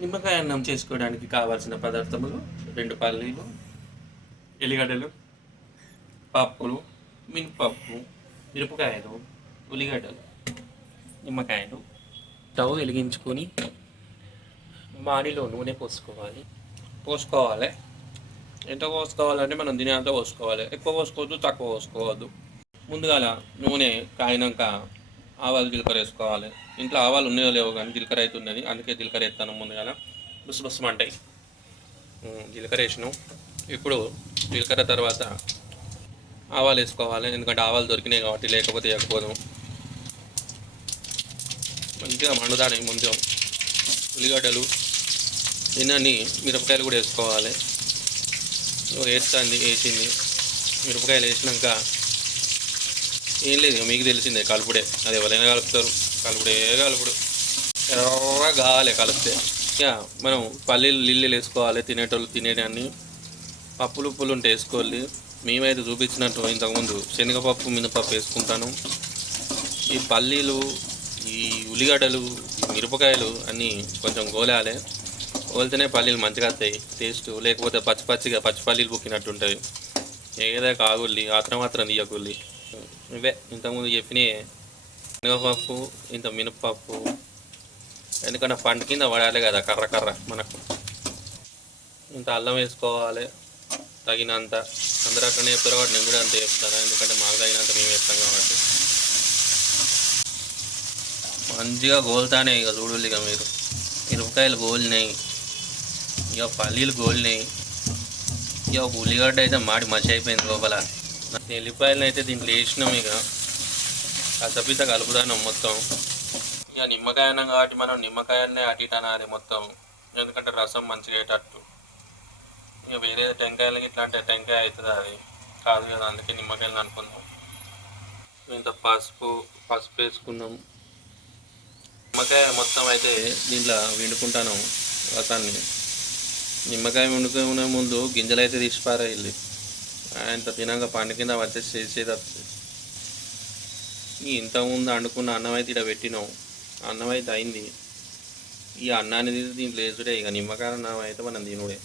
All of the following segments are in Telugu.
నిమ్మకాయ అన్నం చేసుకోవడానికి కావాల్సిన పదార్థములు రెండు పల్లీలు ఎల్లిగడ్డలు పప్పులు మినపప్పు మిరపకాయలు ఉల్లిగడ్డలు నిమ్మకాయలు స్టవ్ వెలిగించుకొని మాడిలో నూనె పోసుకోవాలి. పోసుకోవాలి. ఎంత పోసుకోవాలంటే మనం తినేంత పోసుకోవాలి. ఎక్కువ పోసుకోవద్దు తక్కువ పోసుకోవద్దు. ముందుగా నూనె కాయినాక ఆవాలు జీలకర్ర వేసుకోవాలి ఇంట్లో ఆవాలు ఉన్నాయో లేవో కానీ జీలకర్ర అవుతున్నది అందుకే జీలకర్ర వేస్తాను ముందుగా బుస్ బుస్ అంటాయి. జీలకర్ర వేసినాం. ఇప్పుడు జీలకర్ర తర్వాత ఆవాలు వేసుకోవాలి. ఎందుకంటే ఆవాలు దొరికినాయి కాబట్టి లేకపోతే వేయకపోదు. మంచిగా మండుదాని కొంచెం ఉల్లిగడ్డలు తినని మిరపకాయలు కూడా వేసుకోవాలి. వేస్తుంది వేసింది. మిరపకాయలు వేసినాక ఏం లేదు ఇక మీకు తెలిసిందే కలుపుడే. అది ఎవరైనా కలుపుతారు. కలుపుడే కలుపుడు. ఎర్రగా కావాలి కలిపితే. ఇక మనం పల్లీలు లిల్లీలు వేసుకోవాలి తినేటోళ్ళు తినేటన్ని పప్పులు ఉప్పులు ఉంటే వేసుకోవాలి. మేమైతే చూపించినట్టు ఇంతకుముందు శనగపప్పు మినపప్పు వేసుకుంటాను. ఈ పల్లీలు ఈ ఉల్లిగడ్డలు మిరపకాయలు అన్నీ కొంచెం గోలాలి. గోలితేనే పల్లీలు మంచిగా వస్తాయి. టేస్ట్. లేకపోతే పచ్చి పచ్చిగా పచ్చి పల్లీలు బుక్కినట్టు ఉంటాయి ఏదో కాగుల్లి ఆత్రం మాత్రం తీయకుల్లి. ఇవే ఇంతకుముందు చెప్పినవి శనగపప్పు ఇంత మినపప్పు ఎందుకంటే పంట కింద పడాలి కదా కర్ర కర్ర మనకు ఇంత అల్లం వేసుకోవాలి తగినంత అందరూ అక్కడ చెప్తారు కాబట్టి నేను కూడా అంతే చెప్తాను ఎందుకంటే మాకు తగినంత మేము వేస్తాం కాబట్టి మంచిగా గోల్తానే ఇక చూడాలి ఇక మీరు మిరపకాయలు గోలినాయి ఇక పల్లీలు గోలినాయి ఇక ఉల్లిగడ్డ అయితే మాడి మసి అయిపోయింది లోపల ఎల్లిపాయలను అయితే దీంట్లో వేసినాం ఇక. కసపిత కలుపుదానం మొత్తం. ఇక నిమ్మకాయ అన్నం కాబట్టి మనం నిమ్మకాయనే అటు ఇటు అనాలి మొత్తం. ఎందుకంటే రసం మంచిగా అయ్యేటట్టు ఇక వేరే టెంకాయలకి ఇట్లా అంటే టెంకాయ అవుతుంది అది? కాదు కదా అందుకే నిమ్మకాయలు అనుకుందాం. ఇంత పసుపు పసుపు వేసుకున్నాం. నిమ్మకాయ మొత్తం అయితే దీంట్లో వండుకుంటాను రసాన్ని. నిమ్మకాయ వండుకునే ముందు గింజలు అయితే తీసి పారేయాలి. ఇంత తినంగా పండు కింద వచ్చేసి చేసేది వస్తుంది ఇంతకుముందు అనుకున్న అన్నం అయితే ఇక్కడ పెట్టినావు. అన్నం అయితే అయింది. ఈ అన్నాన్ని తీసి దీంట్లో వేసుడే ఇక నిమ్మకాయ అన్నం అయితే మనం తినుడే.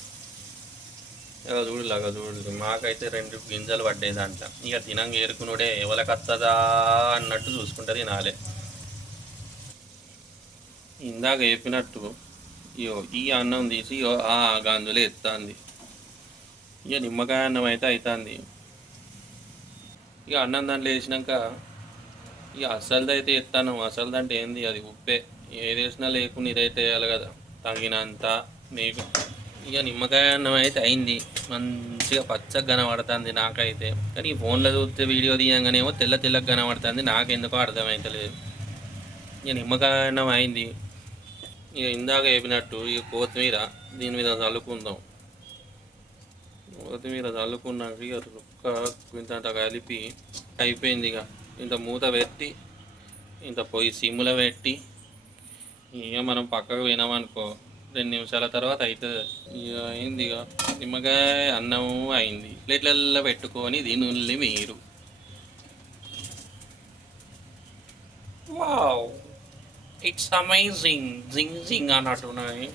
ఇక చూడు ఇలాగ చూడు. మాకైతే రెండు గింజలు పడ్డాయి దాంట్లో. ఇక తినంగా ఏరుకునుడే. ఎవరికి వస్తుందా అన్నట్టు చూసుకుంటే తినాలే ఇందాక చెప్పినట్టు ఈ అన్నం తీసి ఇగో ఆ గంజులు ఎత్తాంది. ఇక నిమ్మకాయ అన్నం అయితే అవుతుంది ఇక అన్నం దాంట్లో వేసినాక ఇక అసలుది అయితే ఎత్తాను. అసలుది అంటే ఏంది? అది ఉప్పే. ఏది వేసినా లేకుండా ఇదైతే వేయాలి కదా. తగినంత మీకు. ఇక నిమ్మకాయ అన్నం అయితే అయింది. మంచిగా పచ్చగా కనబడుతుంది నాకైతే. కానీ ఈ ఫోన్లో చూస్తే వీడియో తీయంగానేమో తెల్ల తెల్లగా కనబడుతుంది. నాకెందుకో అర్థమవుతలేదు ఇక నిమ్మకాయ అన్నం అయింది. ఇక ఇందాక చెప్పినట్టు ఇక కొత్తిమీర దీని మీద చల్లుకుందాం. కొత్తిమీర చల్లుకున్నాక ఇక ఒక్క ఇంత కలిపి అయిపోయింది ఇక. ఇంత మూత పెట్టి ఇంత పొయ్యి సిమ్లో పెట్టి ఇక మనం పక్కకు పోయినామనుకో రెండు నిమిషాల తర్వాత అవుతుంది ఇక అయింది ఇక? నిమ్మకాయ అన్నం అయింది. ప్లేట్లల్లో పెట్టుకొని దీని మీరు. వావ్! ఇట్స్ అమైజింగ్ జింగ్ జింగ్ అన్నట్టున్నాయి